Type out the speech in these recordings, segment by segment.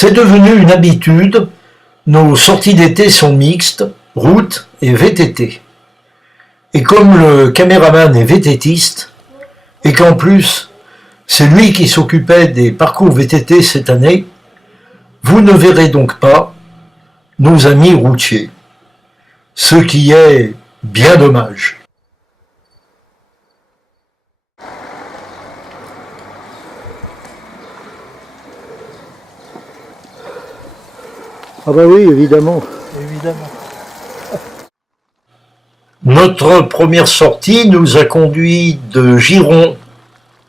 C'est devenu une habitude, nos sorties d'été sont mixtes, route et VTT. Et comme le caméraman est VTTiste, et qu'en plus, c'est lui qui s'occupait des parcours VTT cette année, vous ne verrez donc pas nos amis routiers. Ce qui est bien dommage. Ah bah oui, évidemment. Notre première sortie nous a conduit de Giron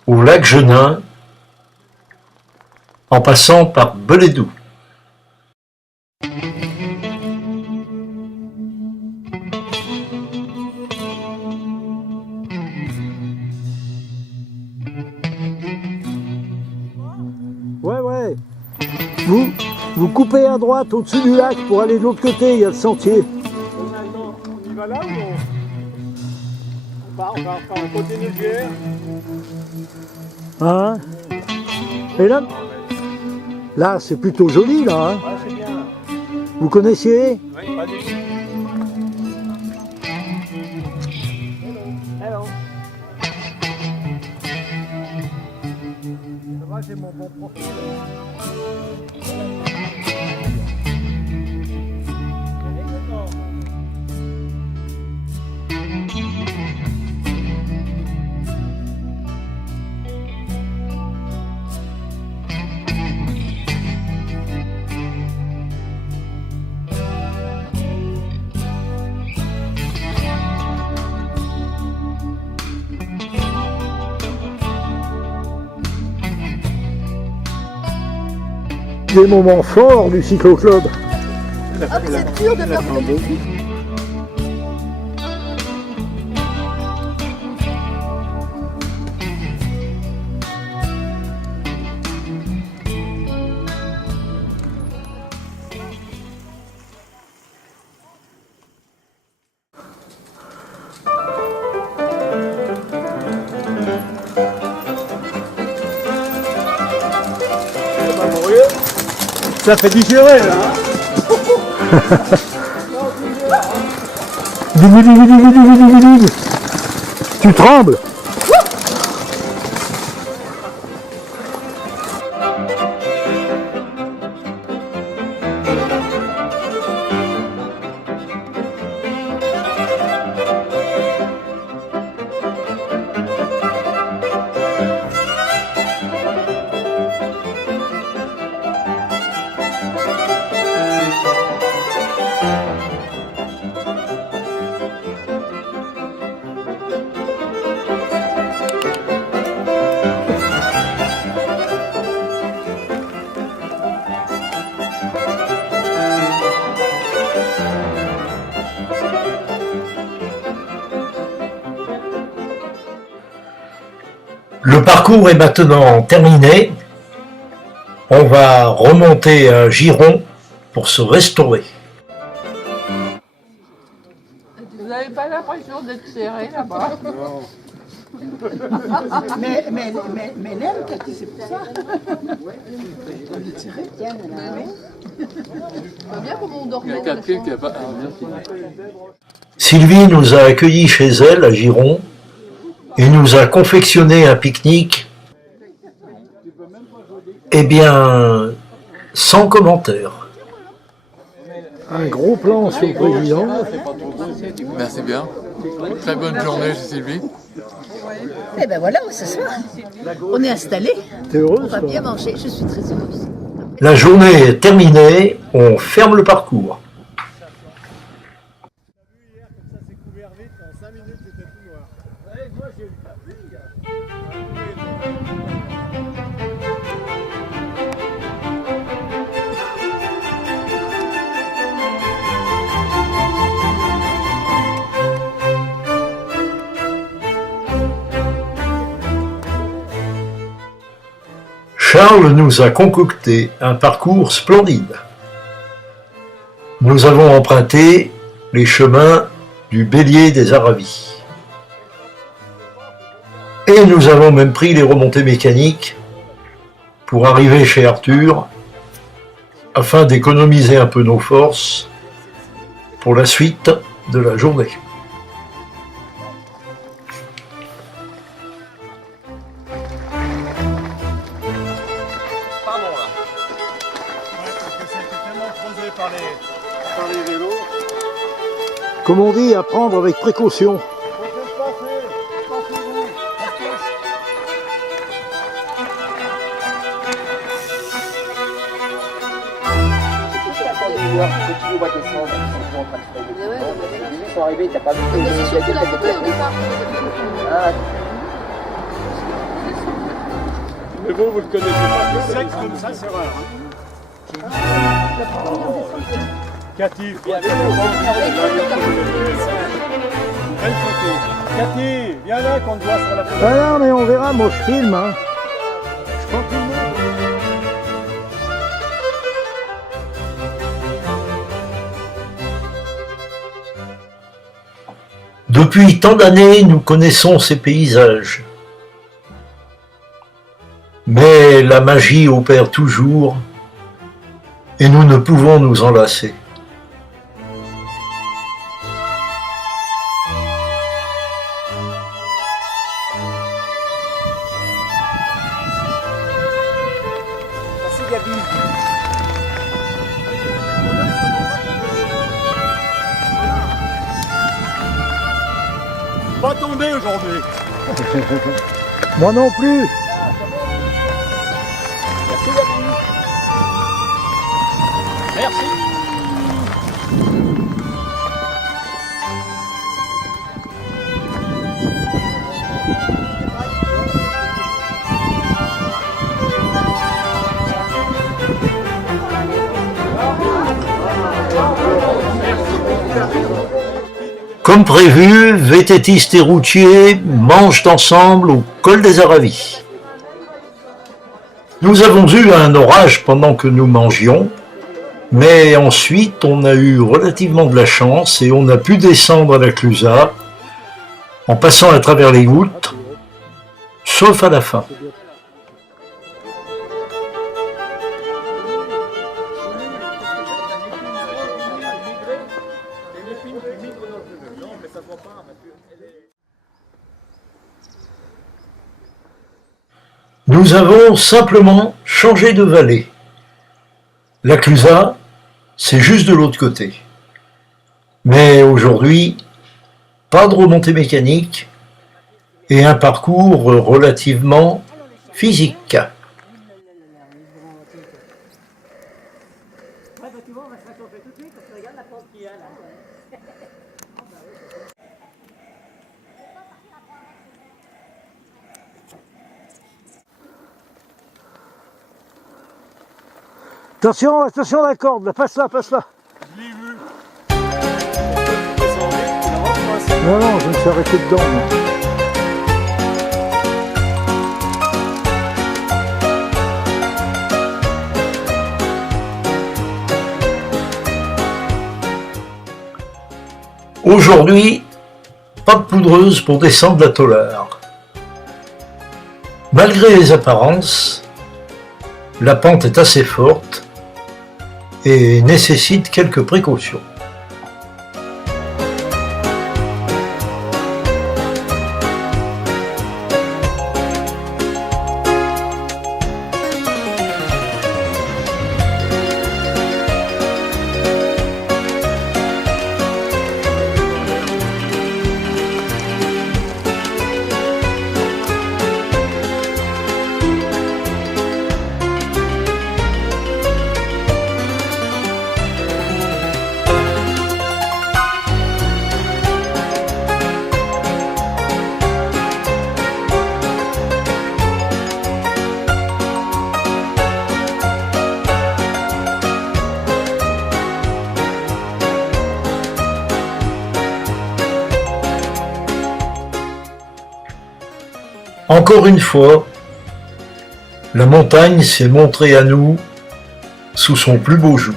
au lac Genin, en passant par Belédou. Ouais. Vous coupez à droite au-dessus du lac pour aller de l'autre côté, il y a le sentier. On y va là ou on continue de guerre? Hein? Et là, c'est plutôt joli, là. Hein? Ouais, c'est bien. Vous connaissiez? Oui, pas du tout. Hello. Ça va, j'ai mon bon profil. Des moments forts du cycloclub. Hop, c'est dur de faire des Ça fait digérer là, hein? Tu trembles? Le parcours est maintenant terminé. On va remonter à Giron pour se restaurer. Vous n'avez pas l'impression d'être serré là-bas? Mais l'aime, Cathy, c'est pour ça. Pas bien comment on dormait. Il y a Catherine qui a pas. Ah, merci. Sylvie nous a accueillis chez elle à Giron et nous a confectionné un pique-nique, eh bien, sans commentaire. Un gros plan sur le président. Merci bien. Très bonne journée chez Sylvie. Eh ben voilà, ce soir, on est installés. T'es heureuse? On va toi bien manger, je suis très heureuse. La journée est terminée, on ferme le parcours. Charles nous a concocté un parcours splendide. Nous avons emprunté les chemins du Bélier des Aravis. Et nous avons même pris les remontées mécaniques pour arriver chez Arthur afin d'économiser un peu nos forces pour la suite de la journée. Pardon là. Ouais, parce que c'était tellement creusé par les vélos. Comme on dit, à prendre avec précaution. Ils sont arrivés, t'as pas vu que c'est surtout la photo au départ. Mais vous le connaissez pas. Sec comme ça, c'est rare. Cathy, belle photo. Cathy, viens là qu'on te voit sur la photo. Ah non, mais on verra, moi je filme. Hein. Je prends tout le monde. Depuis tant d'années, nous connaissons ces paysages. Mais la magie opère toujours et nous ne pouvons nous en lasser. Merci Gabi. Pas tombé aujourd'hui. Moi non plus. Merci Gabi. Merci. Comme prévu, vététistes et routiers mangent ensemble au col des Aravis. Nous avons eu un orage pendant que nous mangions, mais ensuite on a eu relativement de la chance et on a pu descendre à la Clusaz en passant à travers les gouttes, sauf à la fin. Nous avons simplement changé de vallée. La Clusaz, c'est juste de l'autre côté. Mais aujourd'hui, pas de remontée mécanique et un parcours relativement physique. Attention, attention la corde, là, passe là, passe là. Je l'ai vu. Non, non, je me suis arrêté dedans. Moi. Aujourd'hui, pas de poudreuse pour descendre la Tollard. Malgré les apparences, la pente est assez forte et nécessite quelques précautions. Encore une fois, la montagne s'est montrée à nous sous son plus beau jour.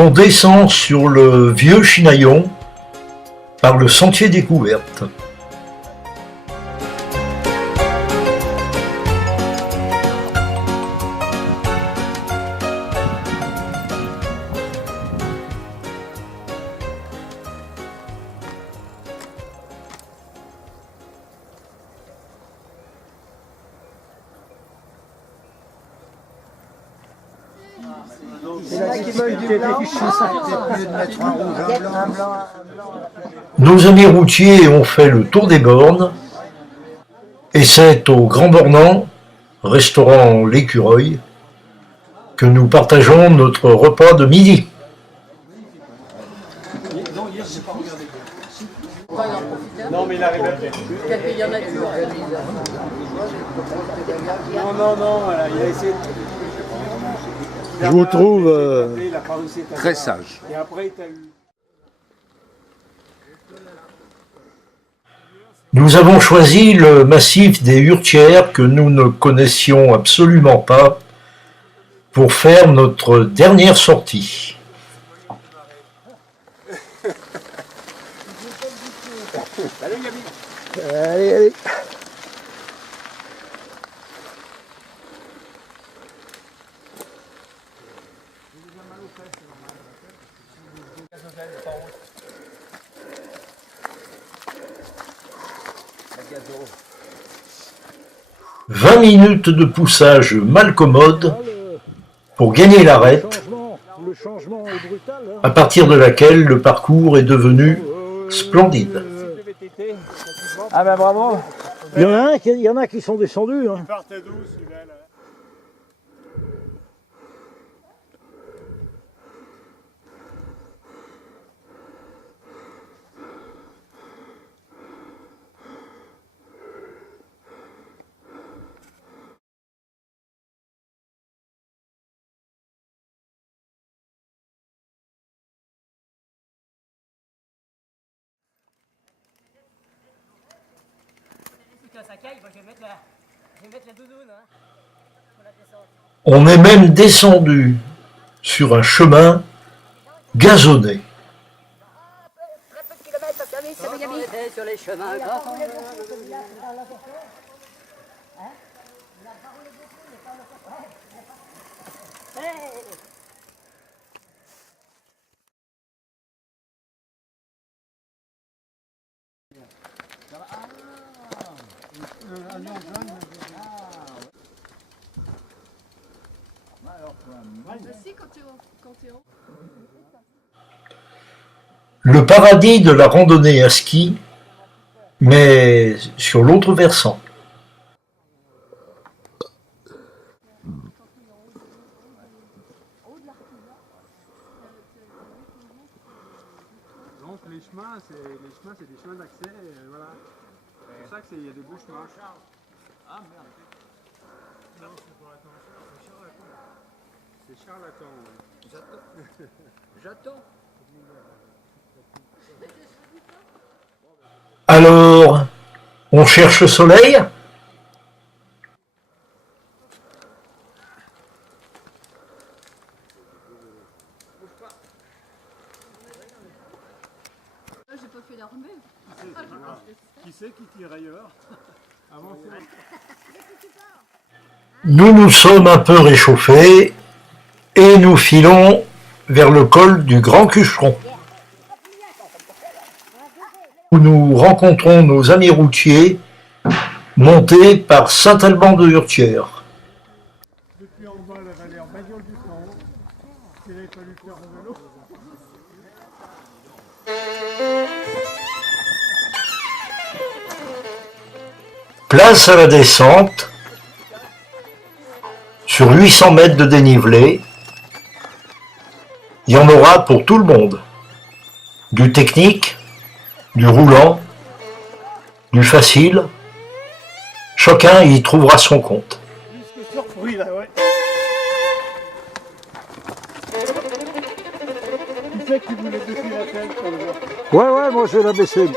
On descend sur le vieux Chinaillon par le sentier découverte. Nos amis routiers ont fait le tour des bornes et c'est au Grand Bornand, restaurant L'Écureuil, que nous partageons notre repas de midi. Non, mais il arrive après. Il y en a plus. Non, voilà, il a essayé de... Je vous trouve Il a pas réussi à Très sage. Et après, il t'a eu... Nous avons choisi le massif des Hurtières que nous ne connaissions absolument pas pour faire notre dernière sortie. allez. « 20 minutes de poussage mal commode pour gagner l'arête, Le changement est brutal. Hein. à partir de laquelle le parcours est devenu splendide. Ah ben bravo. Il y en a qui sont descendus. Hein. Partez d'où celui-là là? On est même descendu sur un chemin gazonné. Très peu de kilomètres, ça sur les chemins. Le paradis de la randonnée à ski, mais sur l'autre versant. Donc les chemins, c'est des chemins d'accès, voilà. C'est pour ça qu'il y a des beaux chemins. Ah merde. Non, c'est pas attention, c'est charlatan. C'est charlatan, ouais. J'attends. Alors, on cherche soleil ? J'ai pas fait l'armée. Qui c'est qui tire ailleurs? Avancez. Nous nous sommes un peu réchauffés et nous filons vers le col du Grand Cucheron, où nous rencontrons nos amis routiers montés par Saint-Alban de Hurtières. Depuis en bas la vallée en bagnole du camp, il avait fallu faire un vélo. Place à la descente, sur 800 mètres de dénivelé, il y en aura pour tout le monde. Du technique, du roulant, du facile, chacun y trouvera son compte. Juste surpris là, ouais. Qui c'est qui voulait baisser la tête pour le voir? Ouais, moi je vais la baisser.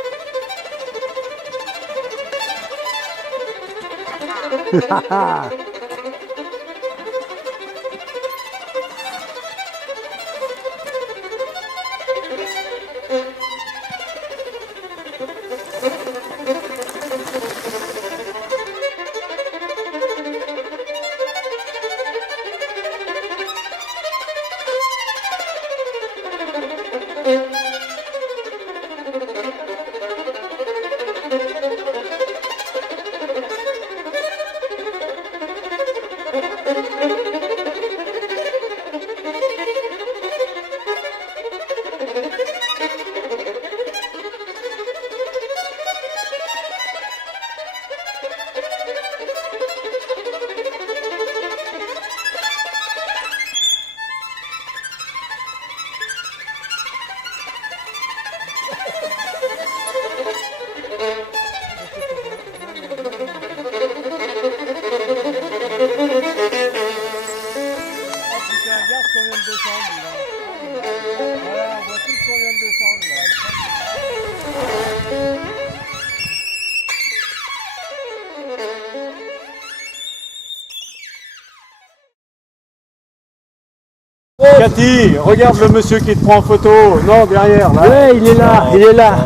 Cathy, regarde le monsieur qui te prend en photo. Non, derrière, là. Ouais, il est là, il est là.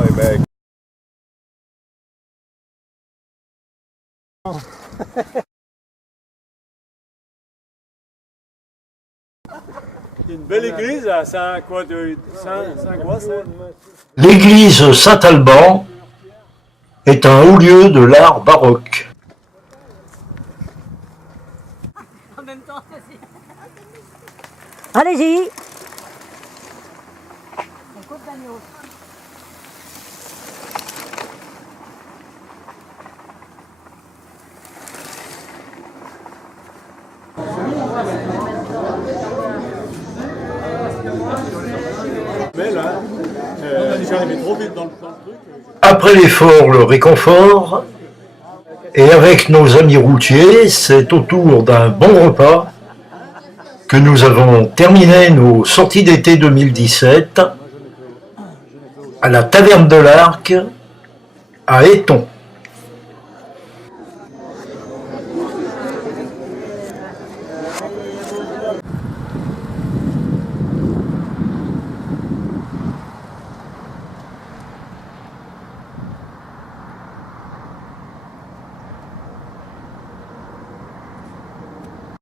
C'est une belle église, là. C'est un quoi de. C'est un quoi, ça? L'église Saint-Alban est un haut lieu de l'art baroque. Allez-y. Mais là, j'arrivais trop vite dans le truc. Après l'effort, le réconfort, et avec nos amis routiers, c'est au tour d'un bon repas que nous avons terminé nos sorties d'été 2017 à la Taverne de l'Arc à Éton.